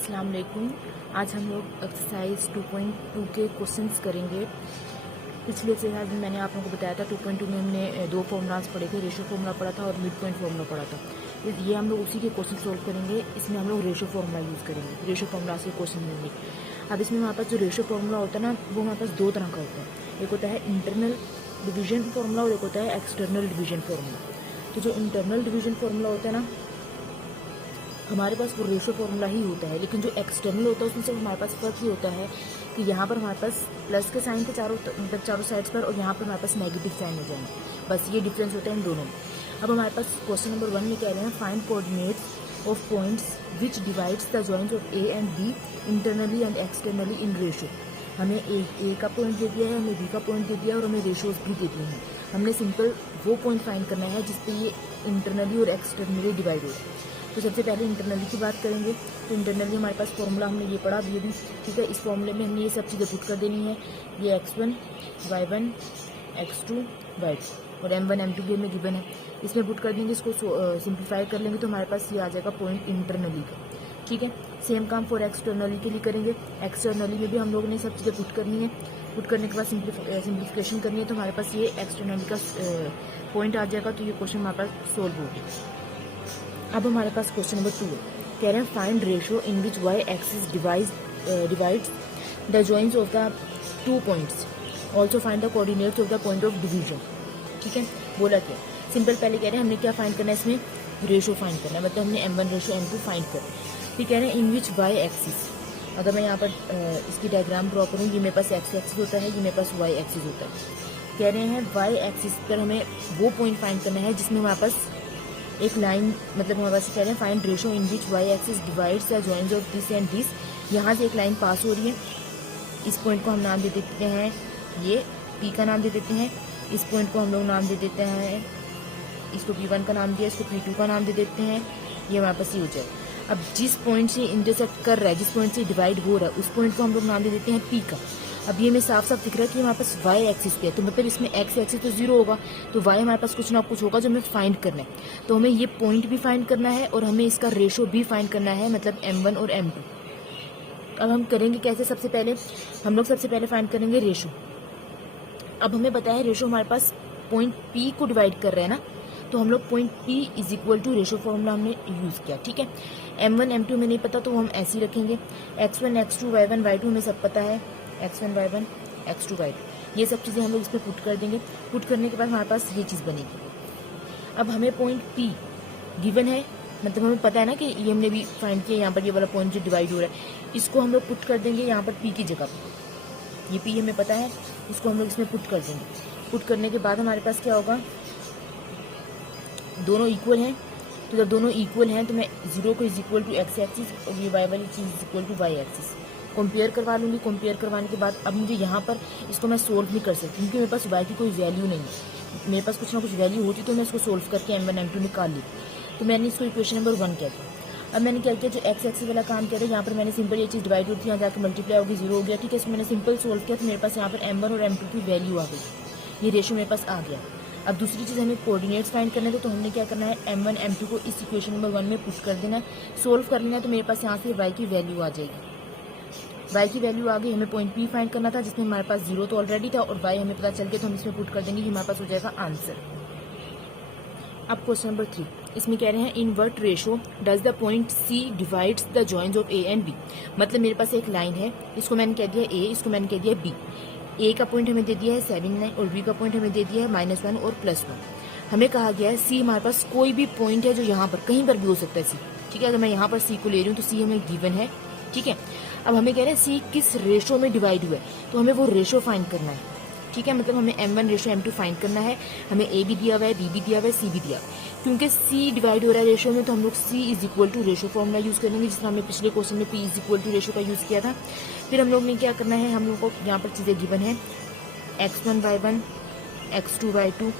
अस्सलाम वालेकुम। आज हम लोग एक्सरसाइज 2.2 के क्वेश्चंस करेंगे। पिछले एक्सरसाइज में मैंने आप लोगों को बताया था 2.2 में हमने दो फॉर्मूलाज पढ़े थे, रेशो फॉर्मूला पढ़ा था और मिड पॉइंट फॉर्मूला पढ़ा था। ये हम लोग उसी के क्वेश्चन सोल्व करेंगे। इसमें हम लोग रेशो फॉर्मूला यूज़ करेंगे, रेशो फॉर्मूला से क्वेश्चन लेंगे। अब इसमें हमारे पास जो रेशो फॉर्मूला होता है ना, वो हमारे पास दो तरह का होता है। एक होता है इंटरनल डिवीजन फार्मूला और एक होता है एक्सटर्नल डिवीजन फार्मूला। तो जो इंटरनल डिवीजन फार्मूला होता है ना, हमारे पास वो रेशो फार्मूला ही होता है, लेकिन जो एक्सटर्नल होता है उसमें से हमारे पास फर्क ही होता है कि यहाँ पर हमारे पास प्लस के साइन थे चारों साइड्स पर, और यहाँ पर हमारे पास नेगेटिव साइन हो जाएंगे। बस ये डिफरेंस होता है इन दोनों में। अब हमारे पास क्वेश्चन नंबर 1 में कह रहे हैं find coordinates of points which divides the joints of A and B internally and externally in ratio. हमें ए का पॉइंट दे दिया है, हमें बी का पॉइंट दे दिया है और हमें रेशोज भी दे दिए हैं। हमने सिंपल वो पॉइंट फाइंड करना है जिसपे ये इंटरनली और एक्सटर्नली डिवाइड हो रहा है। तो सबसे पहले इंटरनली की बात करेंगे। तो इंटरनली हमारे पास फॉर्मूला हमने ये पढ़ा भी, ठीक है। इस फॉर्मूले में हमने ये सब चीज़ें पुट कर देनी है। ये x1, y1, x2, y2 और m1 m2 भी हमें गिवन है। इसमें पुट कर देंगे, इसको सिंप्लीफाई कर लेंगे तो हमारे पास ये आ जाएगा पॉइंट इंटरनली का, ठीक है। सेम काम फॉर एक्सटर्नली के लिए करेंगे। एक्सटर्नली में भी हम लोगों ने सब चीज़ें पुट करनी है। पुट करने के बाद सिंप्लीफिकेशन करनी है तो हमारे पास ये एक्सटर्नली का पॉइंट आ जाएगा। तो ये क्वेश्चन हमारे पास सोल्व हो गया। अब हमारे पास क्वेश्चन नंबर 2 है। कह रहे हैं find ratio in which y axis divides the joints of the 2 points, also find the coordinates of the point of division, ठीक है। बोला क्या सिंपल, पहले कह रहे हैं हमने क्या फाइंड करना है, इसमें रेशो फाइंड करना है, मतलब हमने m1 रेशो m2 फाइंड करना है। फिर कह रहे हैं इन विच वाई एक्सिस, अगर मैं यहाँ पर इसकी डायग्राम ड्रॉ करूँ, ये मेरे पास एक्स एक्सिस होता है, ये मेरे पास वाई एक्सिस होता है। कह रहे हैं वाई एक्सिस पर हमें वो पॉइंट फाइंड करना है जिसमें हमारे पास एक लाइन, मतलब हमारे पास कह रहे हैं find ratio in which y axis divides the joints of this and this. यहाँ से एक लाइन पास हो रही है, इस पॉइंट को हम नाम दे देते हैं, ये P का नाम दे देते हैं। इस पॉइंट को हम लोग नाम दे देते हैं, इसको P1 का नाम दिया, इसको P2 का नाम दे देते हैं। ये हमारे पास ये हो जाए। अब जिस पॉइंट से इंटरसेक्ट कर रहा है, जिस पॉइंट से डिवाइड हो रहा है, उस पॉइंट को हम लोग नाम दे देते हैं P का। अब ये हमें साफ साफ दिख रहा है कि हमारे पास वाई एक्सिस पे है, तो मतलब इसमें एक्स एक्सिस तो 0 होगा, तो वाई हमारे पास कुछ ना कुछ होगा जो हमें फाइंड करना है। तो हमें ये पॉइंट भी फाइंड करना है और हमें इसका रेशो भी फाइंड करना है, मतलब m1 और m2। अब हम करेंगे कैसे, सबसे पहले हम लोग सबसे पहले फाइंड करेंगे रेशो। अब हमें पता है रेशो हमारे पास पॉइंट P को डिवाइड कर रहे हैं ना, तो हम लोग point P is equal to ratio formula हमने यूज़ किया, ठीक है। m1 m2 में नहीं पता तो हम ऐसे ही रखेंगे। x1 x2 y1 y2 हमें सब पता है, x1 y1 x2 y2, ये सब चीज़ें हम लोग इसमें पुट कर देंगे। पुट करने के बाद हमारे पास ये चीज़ बनेगी। अब हमें पॉइंट P गिवन है, मतलब हमें पता है ना कि ये हमने भी फाइंड किया, यहाँ पर ये वाला पॉइंट जो डिवाइड हो रहा है, इसको हम लोग पुट कर देंगे यहाँ पर P की जगह पर। ये P हमें पता है, इसको हम लोग इसमें पुट कर देंगे। पुट करने के बाद हमारे पास क्या होगा, दोनों इक्वल हैं, तो जब दोनों इक्वल हैं तो मैं 0 को is equal to x axis और ये वाई वाली चीज़ is equal to y axis compare करवा लूँगी। कंपेयर करवाने के बाद अब मुझे यहाँ पर इसको मैं सोल्व नहीं कर सकती क्योंकि मेरे पास वाई की कोई वैल्यू नहीं है। मेरे पास कुछ ना कुछ वैल्यू होती तो मैं इसको सोल्व करके m1 m2 निकाल ली। तो मैंने इसको इक्वेशन नंबर 1 कह दिया। अब मैंने क्या किया, जो एक्स एक्सिस वाला काम किया था, यहाँ पर मैंने सिंपल ये चीज़ डिवाइड होती है, यहाँ जाकर मल्टीप्लाई होगी 0 हो गया, ठीक है। इसको मैंने सिंपल सोल्व किया तो मेरे पास यहाँ पर m1 और m2 की वैल्यू आ गई, ये रेशो मेरे पास आ गया। अब दूसरी चीज़ हमें कोऑर्डिनेट्स फाइंड करने तो हमने क्या करना है, m1 m2 को इस इक्वेशन नंबर 1 में पुट कर देना है, सोल्व कर लेना है। तो मेरे पास यहाँ से y की वैल्यू आ जाएगी। y की वैल्यू आ गई, हमें पॉइंट P फाइंड करना था जिसमें हमारे पास 0 तो ऑलरेडी था और y हमें पता चल गया, तो हम इसमें पुट कर देंगे, ये हमारे पास हो जाएगा आंसर। अब क्वेश्चन नंबर 3, इसमें कह रहे हैं in what ratio does the point C divides the joints of A and B। मतलब मेरे पास एक लाइन है, इसको मैंने कह दिया A, इसको मैंने कह दिया B। A का पॉइंट हमें दे दिया है 7 और B का पॉइंट हमें दे दिया है -1 और +1। हमें कहा गया है C हमारे पास कोई भी पॉइंट है जो यहाँ पर कहीं पर भी हो सकता है C, ठीक है। अगर मैं यहाँ पर C को ले रही हूँ तो C हमें गिवन है, ठीक है। अब हमें कह रहे हैं C किस रेशो में डिवाइड हुआ है, तो हमें वो रेशो फाइंड करना है, ठीक है। मतलब हमें m1 रेशो m2 फाइंड करना है, हमें A भी दिया हुआ है, B भी दिया हुआ है, C भी दिया हुआ है। क्योंकि C डिवाइड हो रहा है रेशो में तो हम लोग C is equal to ratio formula use करेंगे, जिसमें हमने पिछले क्वेश्चन में P is equal to ratio का यूज़ किया था। फिर हम लोग ने क्या करना है, हम लोग को यहाँ पर चीज़ें गिवन है, x1 y1 x2 y2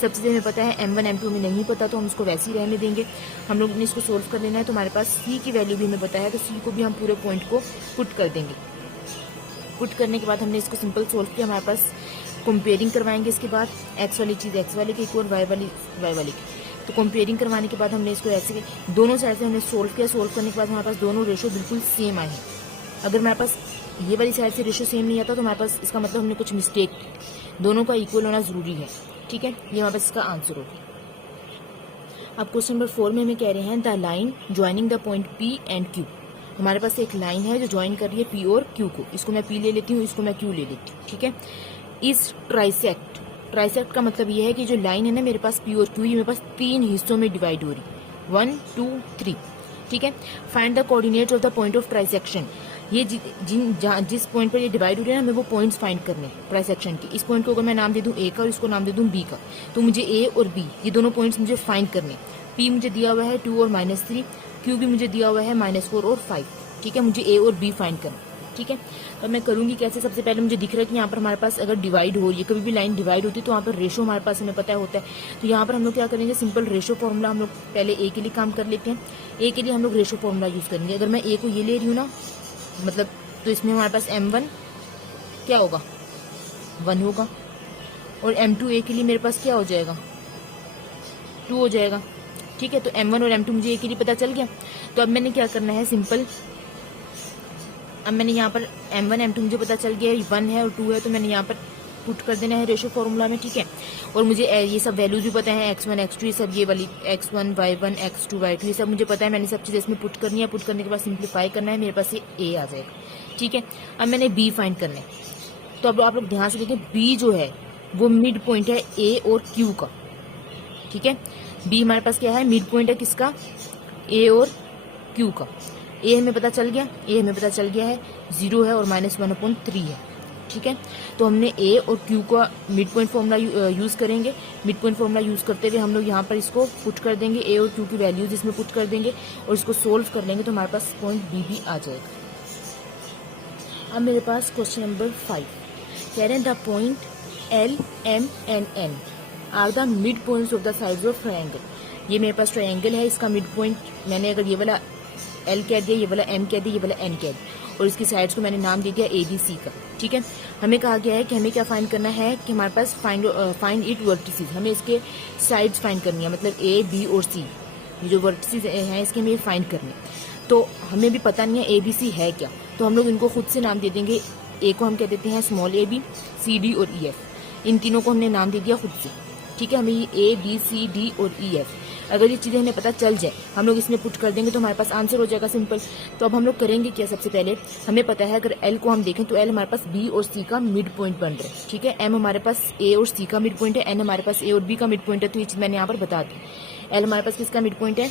सब चीज़ें हमें पता है, m1 m2 हमें नहीं पता तो हम इसको वैसे ही रहने देंगे। हम लोग ने इसको सोल्व कर लेना है, तो हमारे पास C की वैल्यू भी हमें पता है, तो C को भी हम पूरे पॉइंट को पुट कर देंगे। पुट करने के बाद हमने इसको सिंपल सोल्व किया, हमारे पास कंपेयरिंग करवाएंगे इसके बाद, x वाली चीज़ x वाले की इक्वल, y वाली की। तो कंपेयरिंग करवाने के बाद हमने इसको ऐसे दोनों साइड से हमने सोल्व किया। सोल्व करने के बाद हमारे पास दोनों रेशो बिल्कुल सेम आए हैं। अगर हमारे पास ये वाली साइड से रेशो सेम नहीं आता तो हमारे पास इसका मतलब हमने कुछ मिस्टेक, दोनों का इक्वल होना जरूरी है। ठीक है, ये हमारे पास इसका आंसर होगा। अब क्वेश्चन नंबर 4 में हमें कह रहे हैं the line joining the point P and Q। हमारे पास एक लाइन है जो ज्वाइन कर रही है P और Q को। इसको मैं P ले लेती हूँ, इसको मैं Q ले लेती हूँ। ठीक है, इस ट्राइसेक्ट का मतलब ये है कि जो लाइन है ना मेरे पास P और Q, ये मेरे पास 3 हिस्सों में डिवाइड हो रही, 1 2 3। ठीक है, find the coordinates of the point of trisection. ये जिस पॉइंट पर ये डिवाइड हो रही है ना, हमें वो पॉइंट्स फाइंड करने ट्राइसेक्शन के। इस पॉइंट को अगर मैं नाम दे दूं A का और इसको नाम दे दूं B का, तो मुझे A और B ये दोनों पॉइंट्स मुझे फाइंड करने। P मुझे दिया हुआ है 2 और -3, Q भी मुझे दिया हुआ है -4 और 5। ठीक है, मुझे A और B फाइंड करना। ठीक है, तो मैं करूंगी कैसे। सबसे पहले मुझे दिख रहा है कि यहाँ पर हमारे पास अगर डिवाइड हो रही है, कभी भी लाइन डिवाइड होती है तो वहाँ पर रेशो हमारे पास हमें पता होता है। तो यहाँ पर हम लोग क्या करेंगे, सिंपल रेशो फॉर्मूला हम लोग पहले A के लिए काम कर लेते हैं। A के लिए हम लोग रेशो फॉर्मूला यूज करेंगे। अगर मैं A को ये ले रही हूँ ना, मतलब तो इसमें हमारे पास M1 क्या होगा, 1 होगा, और M2 A के लिए मेरे पास क्या हो जाएगा, 2 हो जाएगा। ठीक है, तो M1 और M2 मुझे A के लिए पता चल गया। तो अब मैंने क्या करना है, सिंपल, अब मैंने यहाँ पर M1 M2 मुझे पता चल गया, 1 है और 2 है, तो मैंने यहाँ पर पुट कर देना है रेशो फॉर्मूला में। ठीक है, और मुझे ये सब वैल्यूज भी पता है, x1 x2 ये सब, ये वाली x1 y1 x2 y2 ये सब मुझे पता है। मैंने सब चीज़ इसमें पुट करनी है। पुट करने के बाद सिंप्लीफाई करना है, मेरे पास ये A आ जाएगा। ठीक है, अब मैंने B फाइंड करना है। तो अब आप लोग ध्यान से देखें, B जो है वो मिड पॉइंट है A और Q का। ठीक है, B हमारे पास क्या है, मिड पॉइंट है किसका, A और Q का। A हमें पता चल गया, A हमें पता चल गया है 0 है और -1/3 है। ठीक है, तो हमने A और Q का मिड पॉइंट फॉर्मूला यूज करेंगे। मिड पॉइंट फॉर्मूला यूज करते हुए हम लोग यहाँ पर इसको पुट कर देंगे, A और Q की वैल्यूज इसमें पुट कर देंगे और इसको सोल्व कर लेंगे, तो हमारे पास पॉइंट B भी आ जाएगा। अब मेरे पास क्वेश्चन नंबर 5 कह रहे हैं the point L M and N are the mid points of the sides of triangle. ये मेरे पास ट्रायंगल है, इसका मिड पॉइंट मैंने अगर ये वाला L कह दिया, ये वाला M कह दिया, ये वाला N कह दिया, और इसकी साइड्स को मैंने नाम दे दिया ABC का। ठीक है, हमें कहा गया है कि हमें क्या फाइंड करना है कि हमारे पास फाइंड इट वर्टिसेस, हमें इसके साइड्स फाइंड करनी है, मतलब A B और C ये जो वर्टिसेस हैं इसके हमें फाइंड करने। तो हमें भी पता नहीं है ABC है क्या, तो हम लोग इनको खुद से नाम दे देंगे। A को हम कह देते हैं small a b, C D और E F, इन तीनों को हमने नाम दे दिया खुद से। ठीक है, हमें ये A B C D और E F अगर ये चीज़ें हमें पता चल जाए, हम लोग इसमें पुट कर देंगे तो हमारे पास आंसर हो जाएगा सिंपल। तो अब हम लोग करेंगे क्या, सबसे पहले हमें पता है अगर L को हम देखें तो L हमारे पास B और C का मिड पॉइंट बन रहा है। ठीक है, M हमारे पास A और C का मिड पॉइंट है, N हमारे पास A और B का मिड पॉइंट है, तो ये चीज़ मैंने यहाँ पर बता दी। L हमारे पास किसका मिड पॉइंट है,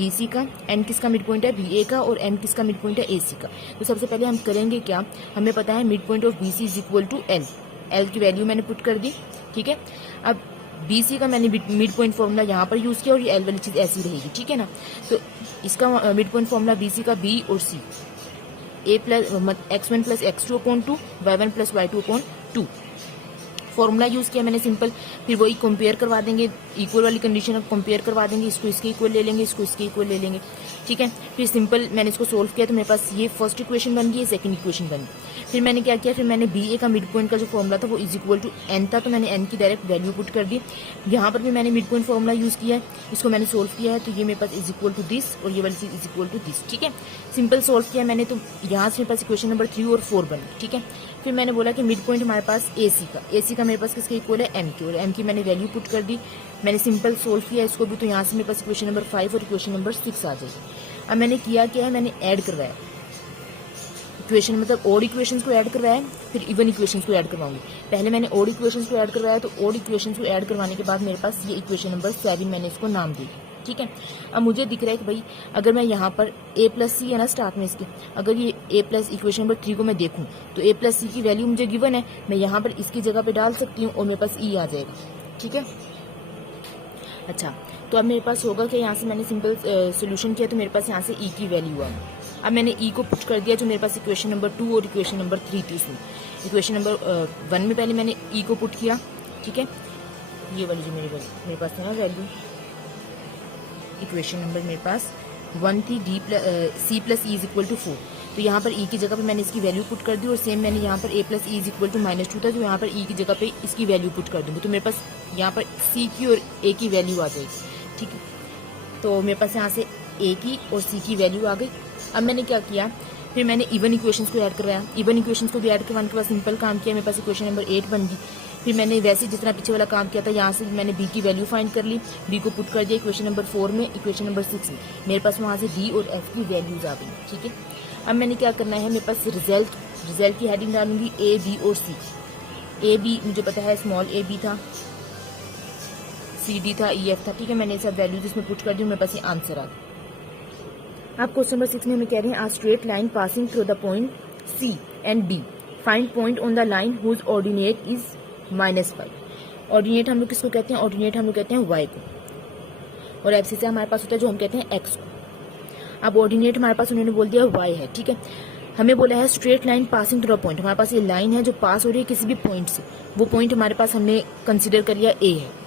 BC का, N किसका मिड पॉइंट है, BA का, और M किसका मिड पॉइंट है, AC का। तो सबसे पहले हम करेंगे क्या, हमें पता है mid point of BC is equal to L। L की वैल्यू मैंने पुट कर दी। ठीक है, अब BC का मैंने मिड पॉइंट फॉर्मूला यहाँ पर यूज किया और ये L वाली चीज ऐसी रहेगी। ठीक है ना, तो इसका मिड पॉइंट फॉर्मूला BC का B और C, A plus x1 plus x2 upon 2, y1 plus y2 upon 2 formula use किया मैंने सिंपल। फिर वही कंपेयर करवा देंगे, इक्वल वाली कंडीशन कंपेयर करवा देंगे, इसको इसके इक्वल ले लेंगे, इसको इसके इक्वल ले लेंगे। ठीक है, फिर सिंपल मैंने इसको सोल्व किया तो मेरे पास ये फर्स्ट इक्वेशन बन गई, सेकंड इक्वेशन बन गई। फिर मैंने क्या किया, फिर मैंने BA का मिड पॉइंट का जो फॉर्मूला था वो इज इक्वल टू N था, तो मैंने N की डायरेक्ट वैल्यू पुट कर दी। यहाँ पर भी मैंने मिड पॉइंट फॉर्मूला यूज किया है, इसको मैंने सोल्व किया है, तो ये मेरे पास इज इक्वल टू दिस और ये वाली चीज इज इक्वल टू दिस। ठीक है, सिंपल सोल्व किया मैंने, तो यहाँ से मेरे पास इक्वेशन नंबर 3 और 4 बनी। ठीक है, फिर मैंने बोला कि मिड पॉइंट हमारे पास AC का मेरे पास किसके इक्वल है, M की, और M की मैंने वैल्यू पुट कर दी। मैंने सिंपल सोल्व किया इसको भी, तो यहाँ से मेरे पास इक्वेशन नंबर 5 और इक्वेशन नंबर 6 आ जाएगी। अब मैंने किया क्या है, मैंने ऐड करवाया इक्वेशन, मतलब ऑड इक्वेशंस को ऐड करवाया, फिर इवन इक्वेशंस को ऐड करवाऊंगी। पहले मैंने ऑड इक्वेशंस को ऐड करवाया, तो ऑड इक्वेशंस को ऐड करवाने के बाद मेरे पास ये इक्वेशन नंबर 7 मैंने इसको नाम दी। ठीक है, अब मुझे दिख रहा है कि भाई अगर मैं यहाँ पर A प्लस C है ना स्टार्ट में इसके, अगर ये A प्लस इक्वेशन नंबर 3 को मैं देखूँ तो A प्लस C की वैल्यू मुझे गिवन है, मैं यहाँ पर इसकी जगह पे डाल सकती हूँ और मेरे पास E आ जाएगा। ठीक है, अच्छा, तो अब मेरे पास होगा कि यहाँ से मैंने सिंपल सोल्यूशन किया तो मेरे पास यहाँ से E की वैल्यू आ गई। अब मैंने E को पुट कर दिया जो मेरे पास इक्वेशन नंबर 2 और इक्वेशन नंबर 3 थी। इसमें इक्वेशन नंबर 1 में पहले मैंने E को पुट किया। ठीक है, ये वाली जो मेरे पास है ना वैल्यू, इक्वेशन नंबर मेरे पास 1 थी, C plus E is equal to 4, तो यहाँ पर E की जगह पे मैंने इसकी वैल्यू पुट कर दी, और सेम मैंने यहाँ पर A plus E is equal to -2 था, जो यहाँ पर E की जगह पे इसकी वैल्यू पुट कर दूंगी, तो मेरे पास यहाँ पर C की और A की वैल्यू आ जाएगी। ठीक है। तो मेरे पास यहाँ से ए की और सी की वैल्यू आ गई। अब मैंने क्या किया, फिर मैंने इवन इक्वेशंस को ऐड करवाया। इवन इक्वेशंस को भी ऐड करवाने के बाद सिंपल काम किया, मेरे पास इक्वेशन नंबर 8 बन गई। फिर मैंने वैसे जितना पीछे वाला काम किया था, यहाँ से मैंने बी की वैल्यू फाइंड कर ली, बी को पुट कर दिया इक्वेशन नंबर 4 में, इक्वेशन नंबर 6 में मेरे पास वहाँ से डी और एफ की वैल्यूज आ गई। ठीक है, अब मैंने क्या करना है, मेरे पास रिजल्ट की हेडिंग डालूंगी ए, बी और सी। ए बी मुझे पता है स्मॉल ए बी था, सी डी था, ई एफ था। ठीक है, मैंने सब वैल्यूज इसमें पुट कर दी, मेरे पास ये आंसर आ गया। अब क्वेश्चन नंबर 6 में हमें कह रहे हैं, a straight line passing through the point C and D, find point on the line whose ordinate is -5। Ordinate हम लोग किसको कहते हैं, ऑर्डिनेट हम लोग कहते हैं वाई को, और एब्सिस हमारे पास होता है जो हम कहते हैं एक्स को। अब ऑर्डिनेट हमारे पास उन्होंने बोल दिया वाई है। ठीक है, हमें बोला है straight line passing through the point, हमारे पास ये लाइन है जो पास हो रही है किसी भी पॉइंट से, वो पॉइंट हमारे पास हमने कंसिडर कर लिया ए है।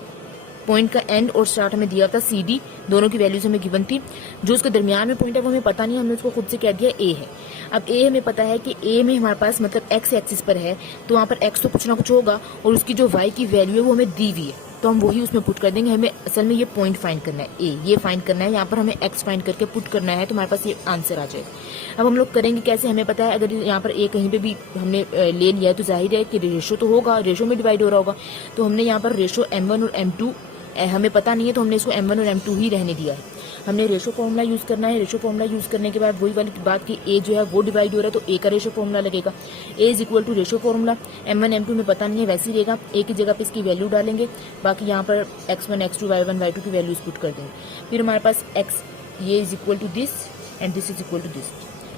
पॉइंट का एंड और स्टार्ट हमें दिया था सी डी, दोनों की वैल्यूज हमें गिवन थी। जो उसके दरमियान में पॉइंट है वो हमें पता नहीं, हमने उसको खुद से कह दिया ए है। अब ए हमें पता है कि ए में हमारे पास मतलब एक्स एक्सिस पर है, तो वहां पर एक्स तो कुछ ना कुछ होगा, और उसकी जो वाई की वैल्यू है वो हमें दी हुई है, तो हम वही उसमें पुट कर देंगे। हमें असल में ये पॉइंट फाइंड करना है, ए ये फाइंड करना है, यहाँ पर हमें एक्स फाइंड करके पुट करना है, तो हमारे पास ये आंसर आ जाएगा। अब हम लोग करेंगे कैसे, हमें पता है अगर यहाँ पर ए कहीं पे भी हमने ले लिया है तो जाहिर है कि रेशो तो होगा, रेशो में डिवाइड हो रहा होगा, तो हमने यहाँ पर रेशो m1 और m2 हमें पता नहीं है, तो हमने इसको m1 और m2 ही रहने दिया है। हमने रेशो फॉर्मूला यूज करना है। रेशो फॉर्मूला यूज करने के बाद वही वाली बात की ए जो है वो डिवाइड हो रहा है, तो ए का रेशो फॉर्मूला लगेगा, a is equal to ratio formula. m1 m2 में पता नहीं है, वैसे ही रहेगा, ए की जगह पे इसकी वैल्यू डालेंगे, बाकी यहाँ पर x1 x2 y1 y2 की वैल्यूज पुट कर देंगे। फिर हमारे पास x ये is equal to this and this is equal to this,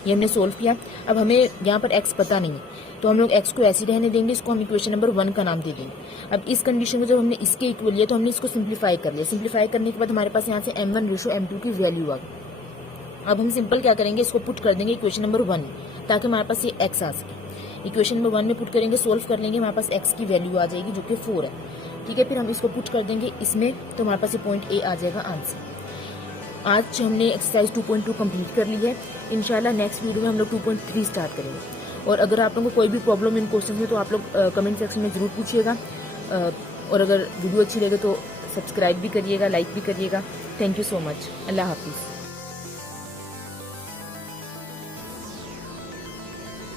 ये हमने सोल्व किया। अब हमें यहाँ पर x पता नहीं है, तो हम लोग x को ऐसे रहने देंगे, इसको हम इक्वेशन नंबर 1 का नाम दे देंगे। अब इस कंडीशन को जब हमने इसके इक्वल लिया तो हमने इसको सिंप्लीफाई कर लिया। सिंप्लीफाई करने के बाद हमारे पास यहाँ से m1 रेशो m2 की वैल्यू आ गई। अब हम सिंपल क्या करेंगे, इसको पुट कर देंगे इक्वेशन नंबर 1 में, ताकि हमारे पास ये x आ सके। इक्वेशन नंबर 1 में पुट करेंगे, सोल्व कर लेंगे, हमारे पास x की वैल्यू आ जाएगी जो कि 4 है। ठीक है, फिर हम इसको पुट कर देंगे इसमें, तो हमारे पास ये पॉइंट ए आ जाएगा आंसर। आज हमने एक्सरसाइज 2.2 कंप्लीट कर ली है। इंशाल्लाह नेक्स्ट वीडियो में हम लोग 2.3 स्टार्ट करेंगे। और अगर आप लोगों को कोई भी प्रॉब्लम इन क्वेश्चन में तो आप लोग कमेंट सेक्शन में जरूर पूछिएगा, और अगर वीडियो अच्छी लगे तो सब्सक्राइब भी करिएगा, लाइक भी करिएगा। Thank you so much. अल्लाह हाफिज़।